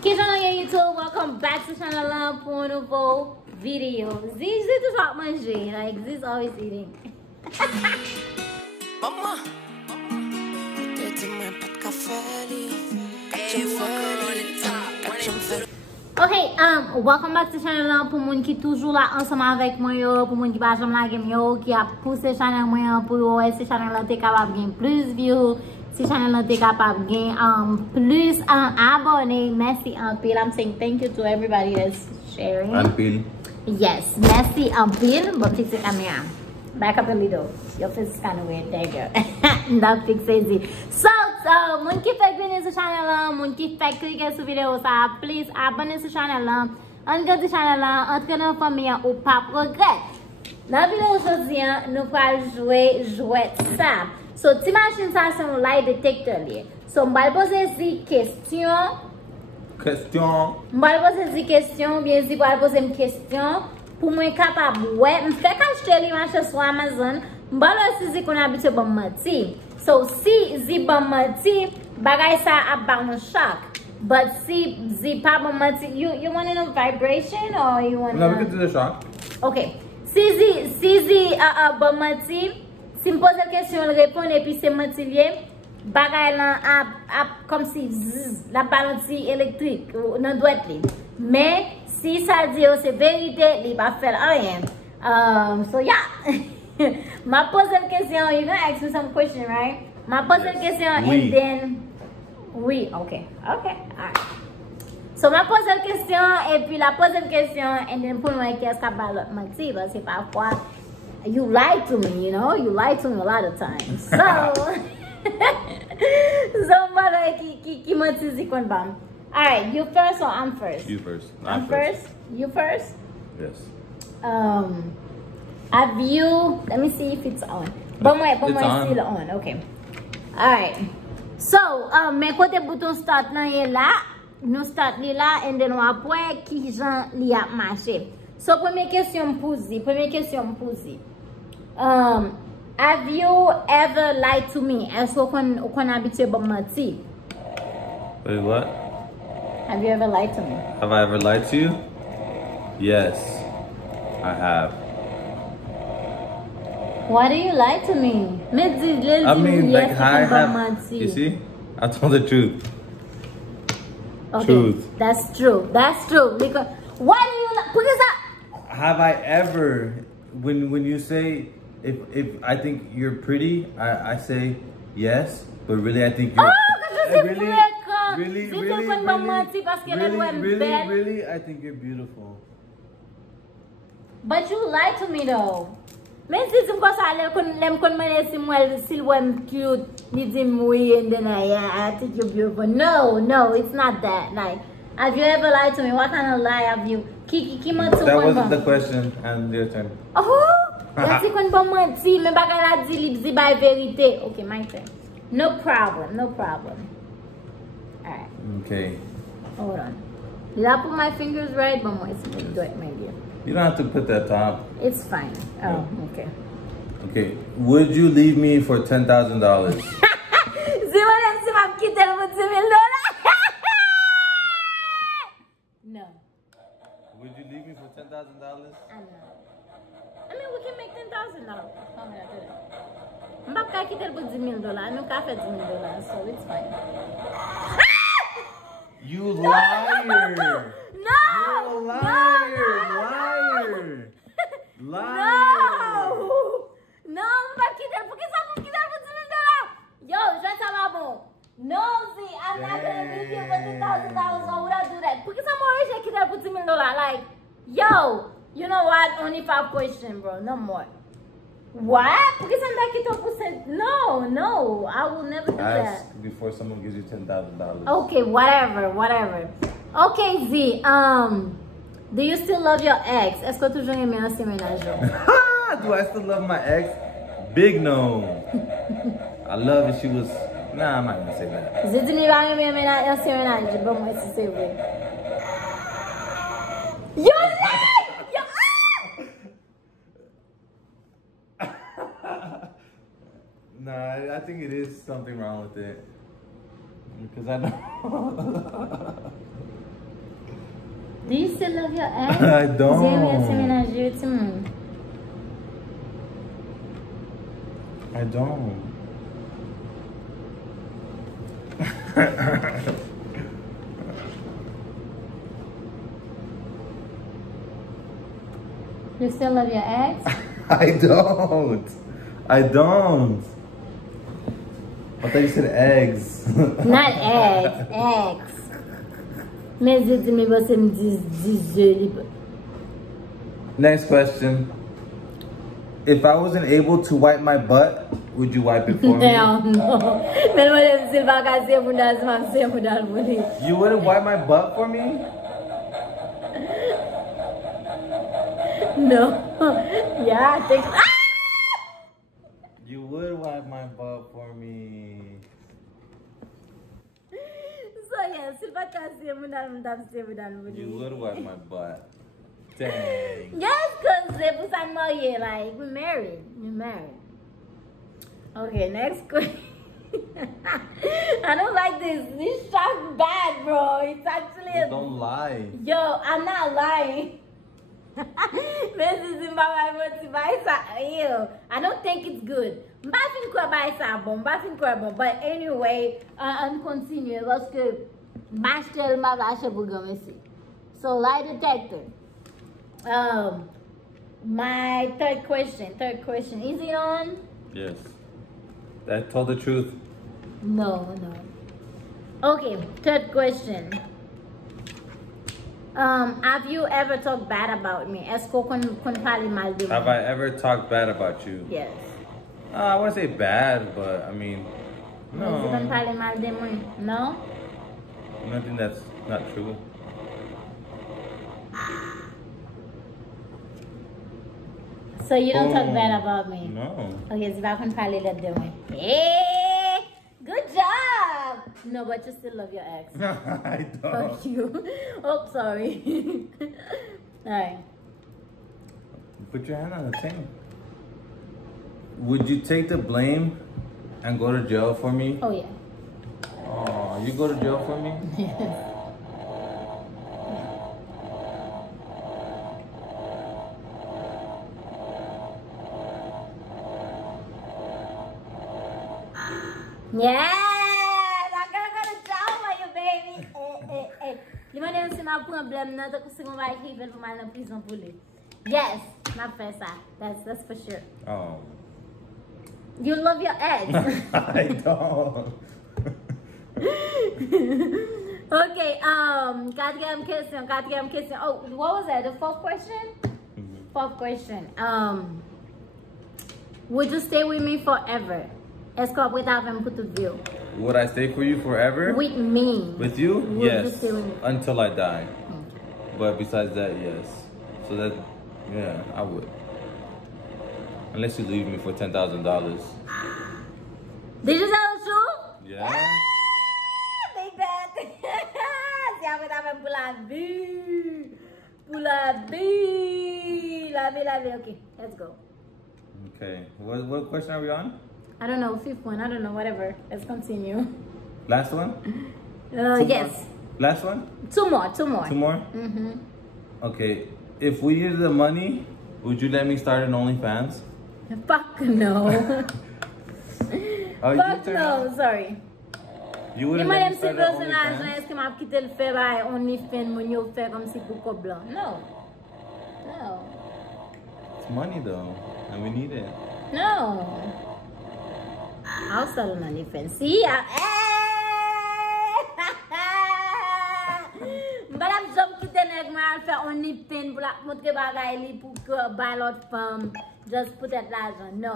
Kids on YouTube, welcome back to channel pour un nouveau video. Ziz toujours à manger, like Ziz always eating. Maman, Okay, welcome back to channel pour moun qui toujours là ensemble avec moi yo, pour moun qui pas jamais la game yo, qui a poussé channel moi pour ouais, ce channel là t'es capable de gagner plus views. Si channel là t'es capable de gagner plus abonnés. Merci en pile. I'm saying thank you to everybody that's sharing. En pile. Yes, merci en pile. But fix the camera. Back up a little. Your face is kind of weird. There you go. That fix it. So, moun ki fek vini sur channel là, moun ki fek cliquer sur vidéo ça, please abonnez sur channel là. Entre sur channel là, entre dans famille ou pas regret. Dans la vidéo aujourd'hui, nous allons jouer ça. So, t'imagines ça, c'est un lie detector lié. So, on va poser des questions. On va poser des questions, bien sûr, on va poser une question. Pour moi, capable, ouais, je fais quand je te l'image sur Amazon, je vais dire qu'on a habitué bon menti. So, si j'ai bon menti, bagay ça a pas un choc. But si j'ai pas bon menti, you want to know vibration or you want to... No, we can do the shock. Okay. Si j'ai bon menti, si me pose la question, elle répond et puis c'est mentilier, bagay là comme si la balancie électrique dans droite li. Mais si ça dit c'est vérité, il va faire rien. So yeah. Ma pose la question, you gonna ask me some question, right? Ma pose la question and then oui, okay. Okay. All right. So ma pose la question et puis la pose la question and then pour moi qu'est-ce qu'a pas menti parce que parfois you lied to me, you know? You lied to me a lot of times. So, somebody qui menti si kon bam. Alright, you first or I'm first? You first. I'm first. You first? Yes. Have you, let me see if it's on. Bon moi still on. Okay. Alright. So, mais côté bouton start nan yé là, nous start li là and then après qui jan li a marché. So, première question me poser. Have you ever lied to me? Est-ce qu'on habitué bon menti? Wait, what? Have you ever lied to me? Have I ever lied to you? Yes, I have. Why do you lie to me? I mean, like, I have. You see? I told the truth. Okay, Truth. That's true. Because why do you lie? Because Have I ever, when you say, if I think you're pretty, I say yes, but really I think you're... Really, I think you're beautiful. But you lied to me though. Men si tu m'ko sa lem kon mene si mwen sil wem cute, ni di mwi and then I think you're beautiful. No, it's not that. Like, have you ever lied to me? What kind of lie have you? That wasn't the question, and your turn. Oh, that's it. Kon bon menti, men bagay la di by verite. Okay, my turn. No problem. Alright. Okay. Hold on. Did I put my fingers right? But more, it's do it maybe. You don't have to put that top. It's fine. Oh, okay. Okay. Would you leave me for $10,000? No. Would you leave me for $10,000? I mean, we can make $10,000. How may I do that? I'm not going to put $10,000. I'm not going to $10,000, so it's fine. You liar! No! You're a liar! Liar! No, I'm not going to put $10,000. Yo, just a bon. No, see, I'm not going to leave you for $10,000. Why would I do that? Porque some more shit can put $10,000. Like, yo, you know what? Only 5 questions, bro. No more. What? Porque some that kita no, I will never do that. Ask before someone gives you $10,000. Okay, whatever. Okay, Z. Do you still love your ex? Est-ce que toujours aimé ancien ménage? Do I still love my ex? Big no. I love it. She was. Nah, I'm not gonna say that. Z dit il va aimer ancien ménage. Bon, moi si c'est vrai. Yo, Nah, I think it is something wrong with it. Because I know. Do you still love your ex? I don't. I don't. You still love your ex? I don't. I don't. I thought you said eggs. Not eggs, eggs. Next question. If I wasn't able to wipe my butt, would you wipe it for me? Hell no. You wouldn't wipe my butt for me? No. Yeah, I think. Ah! You would wipe my butt for me. So yeah, You would wipe my butt. Dang. yes, cause like we're married. We're married. Okay, next question. I don't like this. This shot's bad, bro. It's actually Well, don't lie. Yo, I'm not lying. I don't think it's good. But anyway, on continue. So lie detector. My third question. Is it on? Yes. That told the truth. No. Okay, third question. Have you ever talked bad about me? Have I ever talked bad about you? Yes. I wouldn't say bad, but I mean, no. No? Nothing that's not true. So you don't talk bad about me? No. Okay, so I can probably let them win. Hey! Good job! No, but you still love your ex. I don't. Fuck you. Oh, sorry. Alright. Put your hand on the thing. Would you take the blame and go to jail for me? Oh, yeah. Oh, you go to jail for me? Yes! I'm gonna go to jail for you, baby. You want to see my problem? Not to see my even for my prison bully. Yes, not first. That's for sure. Oh. You love your ex. I don't. Okay, quatrième question. Oh, what was that? The fourth question? Mm-hmm. Fourth question. Would you stay with me forever? Would I stay for you forever? With me. With you? Would yes. you stay with me? Until I die. Okay. But besides that, yes. So that, yeah, I would. Unless you leave me for $10,000. Did you tell the truth? Yeah. Big bad. Okay, let's go. Okay. What question are we on? I don't know, fifth one. I don't know, whatever. Let's continue. Last one? Yes. More? Last one? Two more. Two more? Mm-hmm. Okay. If we needed the money, would you let me start an OnlyFans? Fuck no. Oh, Fuck no, sorry. You wouldn't let me start an OnlyFans? No. It's money though, and we need it. No. I'll start an OnlyFans. See? But I'm jump kitten like my alpha OnlyFans black motre bagay li pour buy lot femme. Just put that l'argent. No,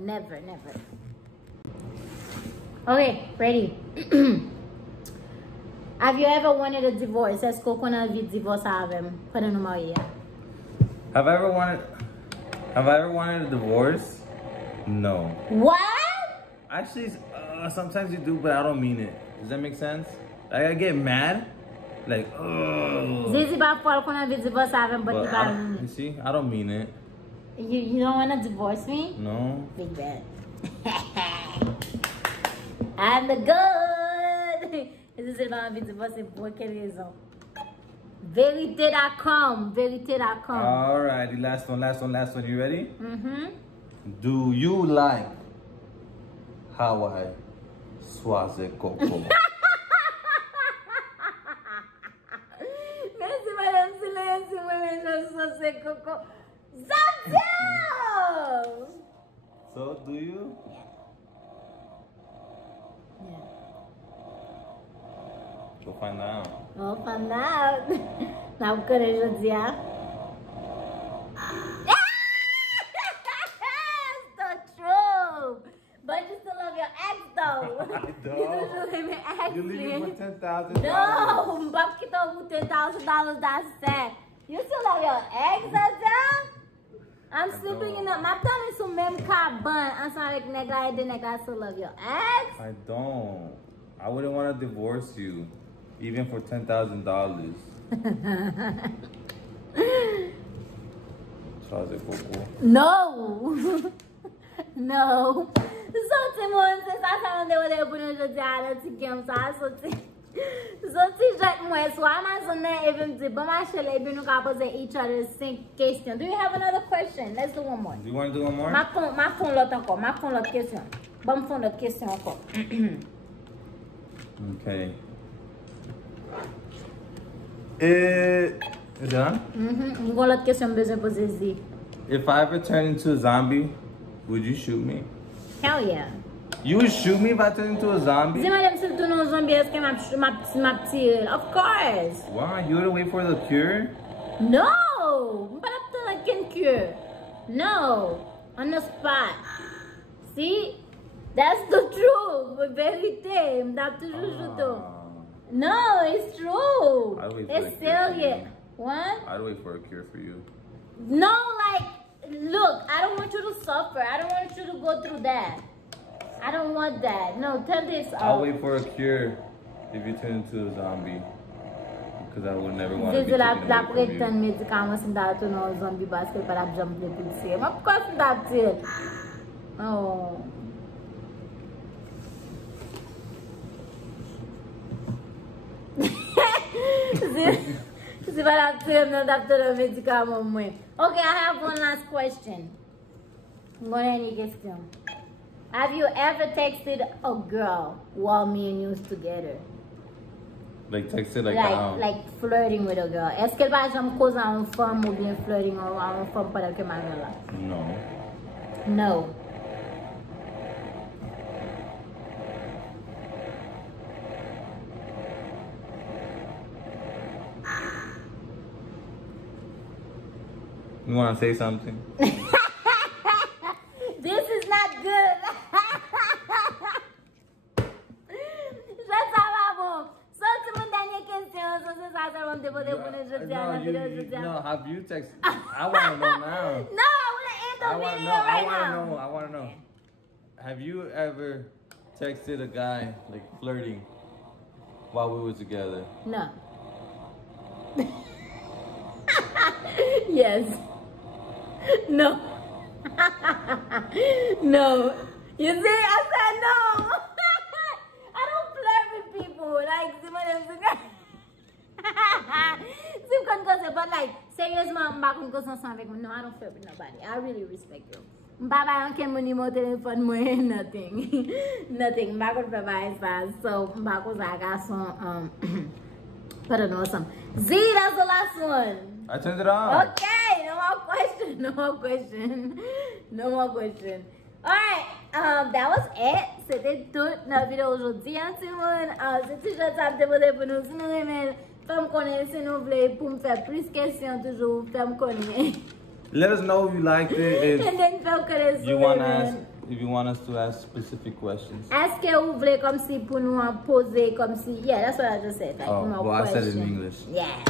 never. Okay, ready. Have you ever wanted a divorce? Est-ce qu'on a envie de divorce avec pendant nos mariés? Have I ever wanted a divorce? No. What? Actually, sometimes you do, but I don't mean it. Does that make sense? Like, I get mad. Like, oh. Zizi ba fall qu'on a envie de divorce avec but You see, I don't mean it. You don't want to divorce me? No. Big bad. I'm the good. This is pas envie de divorcer pour quelle raison? Verite.com. Verite.com. Alrighty, last one. You ready? Mm-hmm. Do you like how I swaze coco? Merci, madame. Silence. Moi-même, je swaze coco. Zanzibar! So, do you? Yeah. Go find out. Oh, find out. Now, what je dis, hein? It's the truth. But you still love your ex, though. I don't. You still leave your ex. You leave me for $10,000. No, Mbap kita over $10,000. That's sad. You still love your ex, Azal? I'm sleeping in the. My plan is to même cabane. I'm sorry, nigga, I still love your ex. I don't. I wouldn't want to divorce you, even for $10,000. Swaze coco. No. No. So, Timon, since I found they were there putting the data to game, so I so Jack Mwen, so I'm not even the Bamashele, you know, pose each other 5 questions. Do you have another question? Let's do one more. Do you want to do one more? Ma phone l'autre encore. Ma phone l'autre question. Bon, phone l'autre question encore. Okay. Done? Mm-hmm. L'autre question besoin poser Z. If I ever turn into a zombie, would you shoot me? Hell yeah. You would shoot me if I turn into a zombie? Dis madame, si tu non zombie, est-ce que ma petite? Of course. Wow, you wouldn't wait for the cure? No. Pas la cure. No. On the spot. See? That's the truth. But vérité. M'dap toujours jouto. No, it's true. It's still yet. What? I'd wait for a cure for you. No, like, look, I don't want you to suffer. I don't want you to go through that. I don't want that. No, tell this. I'll wait for a cure if you turn into a zombie. Because I would never want to be taken away from you. Zombie basket para jump le pulse. Of course that's it. Oh. Okay, I have one last question. Have you ever texted a girl while me and you was together? Like texted like flirting with a girl. Est-ce qu'elle va jamais causer à une femme ou bien flirting à une femme pendant que ma là? No. No. You want to say something? This is not good. No, have you texted? I want to know now. No, I want to end the video right now. I want to know. Have you ever texted a guy, like flirting, while we were together? No. Yes. No. No. You see, I said no. I don't flirt with people. Like, but like, seriously, no, I don't flirt with nobody. I really respect you. Baba, I can't money more telephone more nothing. Nothing. Baba provides fast. So Baba I got some but I know some. Z, that's the last one. I turned it on. Okay, no more question. No more question. No more question. Alright, that was it. C'était tout la vidéo aujourd'hui. C'est toujours ça de vous pour nous. Si nous aimez, faites-moi connaître. Si nous voulez pour me faire plus de questions, toujours faites-moi connaître. Let us know if you liked it. And then faites-moi connaître. If you want us to ask specific questions. Est-ce que vous voulez comme si pour nous poser comme si? Yeah, that's what I just said. Like, well, I said it in English. Yeah.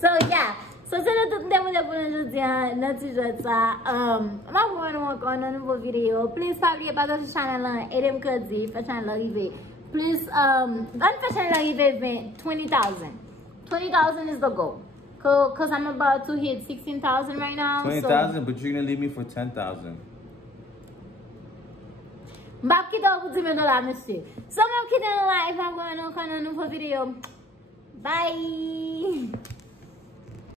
So yeah. So c'est le tout de pour aujourd'hui. Notre jeu ça. Ma voix encore un nouveau vidéo. Please parlez pas de ce channel et de me dire faire channel arriver. Please on fait channel arriver 20,000. 20,000 is the goal. Cause I'm about to hit 16,000 right now. 20,000, but you're gonna leave me for 10,000. Mbap kita vous dire $, monsieur. So, I'm going to live. I'm going to do a nouveau video. Bye.